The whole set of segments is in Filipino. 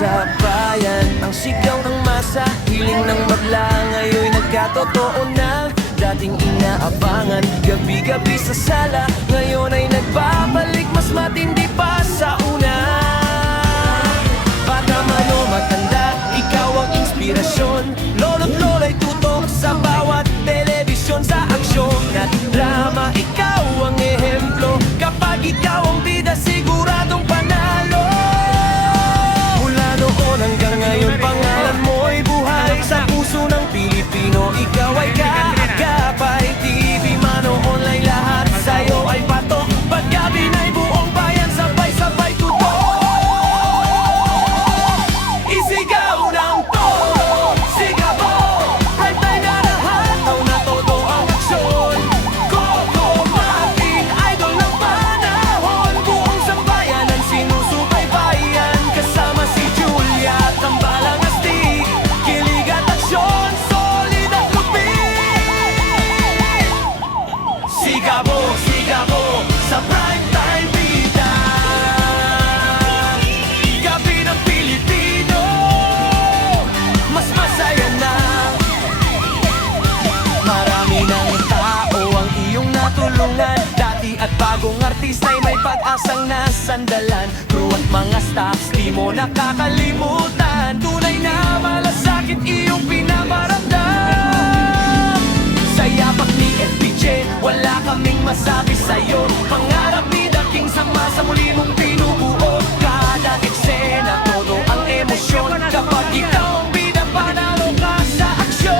sa bayan, ang sigaw ng masa, hiling ng madla, ngayon'y nagkatotoo na. Dating inaabangan, gabi-gabi sa sala, ngayon ay nagbabalik, mas matindi pa sa una. Bata man o matanda, ikaw ang inspirasyon, lolo't lola'y tutok sa bawat telebisyon. Sa aksyon at drama, ikaw ang ehemplo, kapag ikaw ang bida, siguradong panalo. Mula noon hanggang ngayon, pangalan mo'y buhay sa puso ng Pilipino. Ikaw ay kaagapay, TV man o online, lahat sa'yo ay patok. Paggabi na'y buong bayan, sabay-sabay tutok. Isigaw ng todo, sigaw mo, prime time na lahat, taw na todo ang aksyon. Coco Martin, idol ng panahon, buong sambayanan sinusubaybayan. Kasama si Julia, tambalang astig, kilig at aksyon, solid at lupit. Sigaw mo, sa prime time bida, gabi ng Pilipino, mas masaya na. Marami ng tao ang iyong natulungan, dati at bagong artista'y may pag-asang nasandalan. Crew at mga staffs, di mo nakakalimutan, tunay na malasakit iyong pinaparamdam. Sa yapak ni FPJ, wala kaming masabi sa'yo, pangarap ni The King sama sa muli mong binubuo. Kada eksena, todo ang emosyon, kapag ikaw ang bida, panalo ka sa aksyon.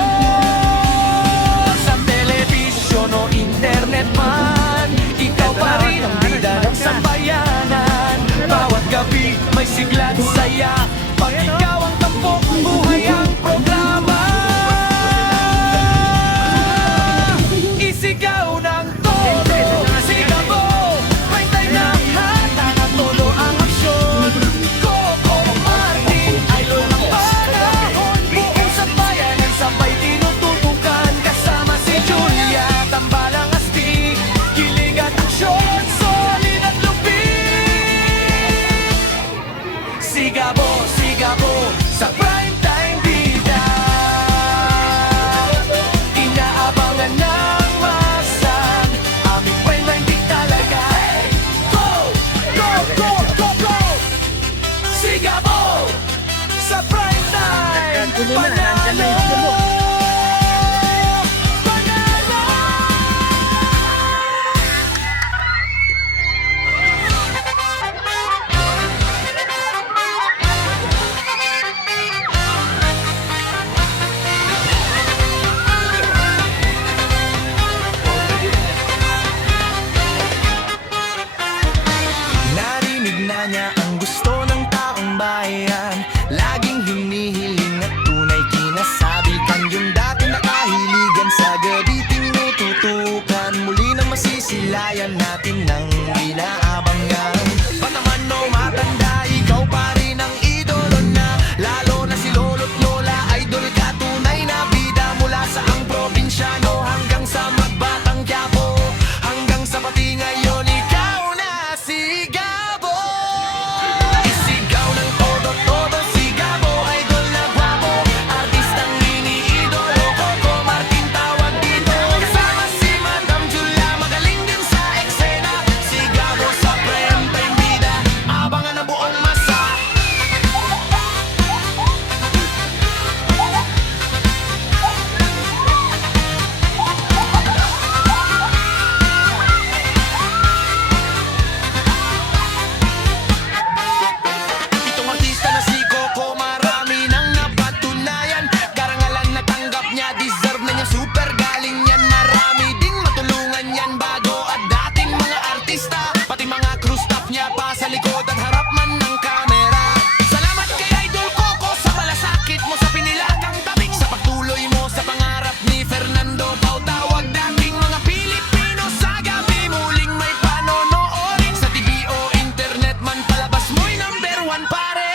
Sa telebisyon o internet man, ikaw pa rin ang bida ng sambayanan. Bawat gabi may sigla at saya, pag ikaw ang tampok, buhay ang programa. Isigaw ng todo, sigaw mo, prime time na lahat, todo ang aksyon. Coco Martin, idol ng panahon, buong sambayanan sabay tinututukan. Kasama si Julia, tambalang astig, kilig at aksyon, solid at lupit. Sigaw mo, sa prime time bida, inaabangan ng masang aming prime di talaga. Go, go, go, go, go. Sigaw mo, sa prime time, panalo, panalo. Narinig na niya ang gusto ng taong bayan, laging hinihiling at tunay kinasabi kan yung dati nakahiligan. Sa gabi tinututukan, muli na masisilayan natin ng inaabangan. Panaman o matanda, ikaw pa rin ang idolo na, lalo na si lolo't lola, idol ka, tunay na bida. Mula sa ang probinsyano hanggang sa magbatang Quiapo, hanggang sa pati ngayon, ikaw na si Gabo. Isigaw ng todo, todo, si Gabo, idol na guwapo, artistang iniidolo, Coco Martin tawag dito. Kasama si Madam Julia, magaling din sa eksena, si Gabo sa prime time bida, abangan ang buong masa. Itong artista na si Coco, marami nang napatunayan, karangalan na tanggap niya, deserve na niya, super galing yan. Marami ding matulungan yan, bago at dating mga artista, pati mga crew staff niya pa sa likod at harap man ng kamera. Salamat kay Idol Coco sa malasakit mo, sa pinilagang tabik, sa pagtuloy mo sa pangarap ni Fernando Bautawag. Dating mga Pilipino sa gabi, muling may panonood, sa TV o internet man, palabas mo'y number one pare.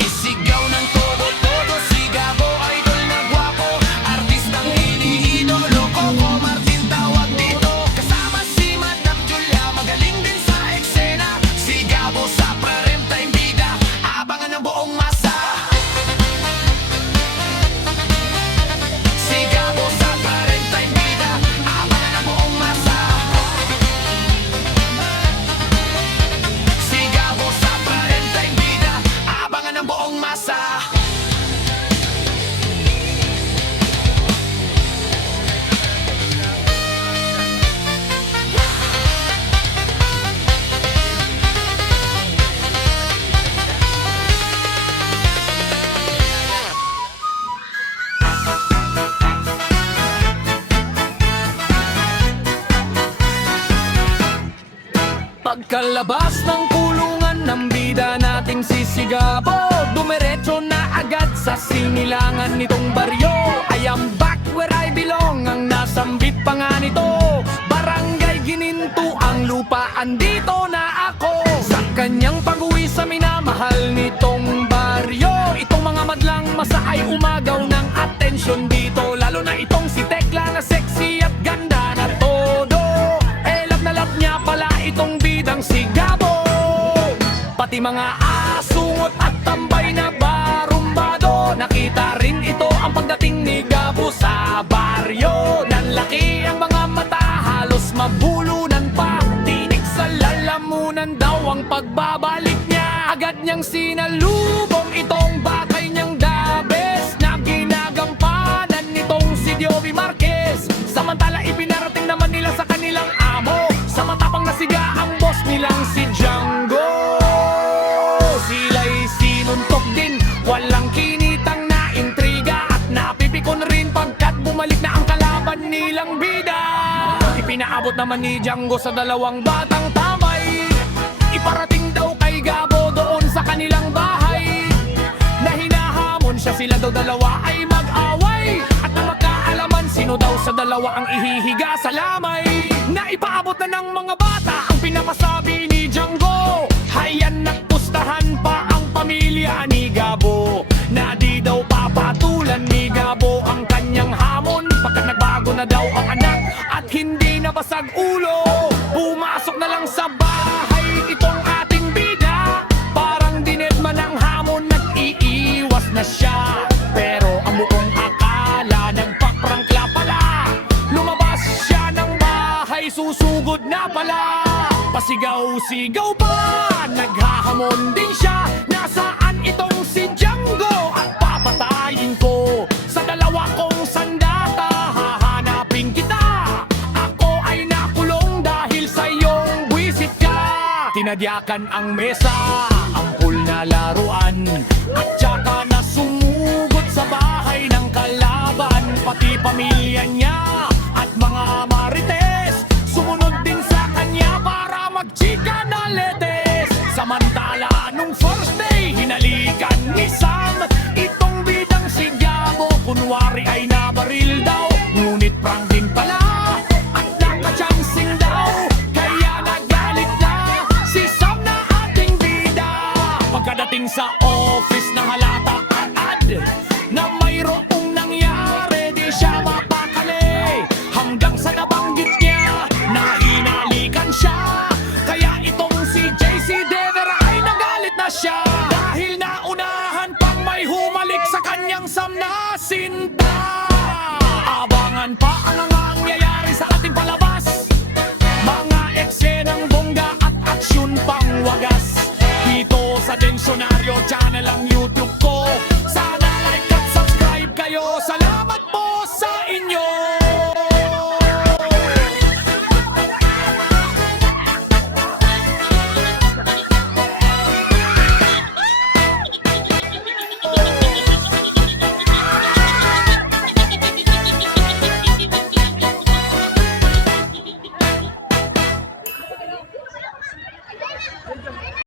Isigaw ng todo, todo, si Gabo, idol na guwapo, artistang iniidolo, Coco Martin tawag dito. Kasama si Madam Julia, magaling din sa eksena, Pagkalabas ng kulungan ng bida nating sisigabo, dumiretso na agad sa sinilangan nitong baryo. I am back where I belong, ang nasambit pa nga nito. Barangay Gininto ang lupaan, dito na ako. Sa kanyang pag-uwi sa minamahal nitong baryo, itong mga madlang masa ay umagaw ng atensyon dito. Lalo na itong si Tekla na sexy at ganda na todo. Love na love niya pala itong bidang si Gabo. Pati mga asungot at tambay na barumbado, nakita rin ito ang pagdating ni Gabo sa baryo. Nanlaki ang mga mata, halos mabulunan pa. Tinig sa lalamunan daw ang pagbabalik niya. Agad niyang sinalubong itong bakay niyang dabes na ginagampanan nitong si Dioby Marquez. Samantala ipinarating naman nila sa kanilang amo, sa matapang na siga ang boss nilang si Django. Sila'y sinuntok din, walang kinitang na intriga, at napipikon rin pagkat bumalik na ang kalaban nilang bida. Ipinaabot naman ni Django sa dalawang batang tambay, iparating daw kay Gabo doon sa kanilang bahay, na hinahamon siya, sila daw dalawa ay mag-away, at na magkaalaman sino daw sa dalawa ang ihihiga sa lamay. Na ipaabot na ng mga bata ang pinapasabi ni Django. Hayan nagpustahan pa ang pamilya ni Gabo, na di daw papatulan ni Gabo ang kanyang hamon, pagkat nagbago na daw ang anak at hindi na basag ulo. Pumasok na lang sa bahay itong ating bida, parang dinedma ng hamon, nag-iiwas na siya. Pero ang buong akala nagpaprangkla pala, lumabas siya ng bahay, susugod na pala. Pasigaw-sigaw pa, naghahamon din siya. Nasaan itong si Django? At papatayin ko sa dalawa kong sandata. Hahanapin kita, ako ay nakulong dahil sa iyong buwisit ka. Tinadyakan ang mesa, ampul na laruan, at tsaka na sumugod sa bahay ng kalaban. Pati pamilya niya at mga marites sumunod din sa kanya para magchika na letes. Samantala nung first day, hinalikan ni Sam itong bidang si Gabo. Kunwari ay nabaril daw, ngunit prank din pala at nakachansing daw. Kaya nagalit na si Sam na ating bida. Pagkadating sa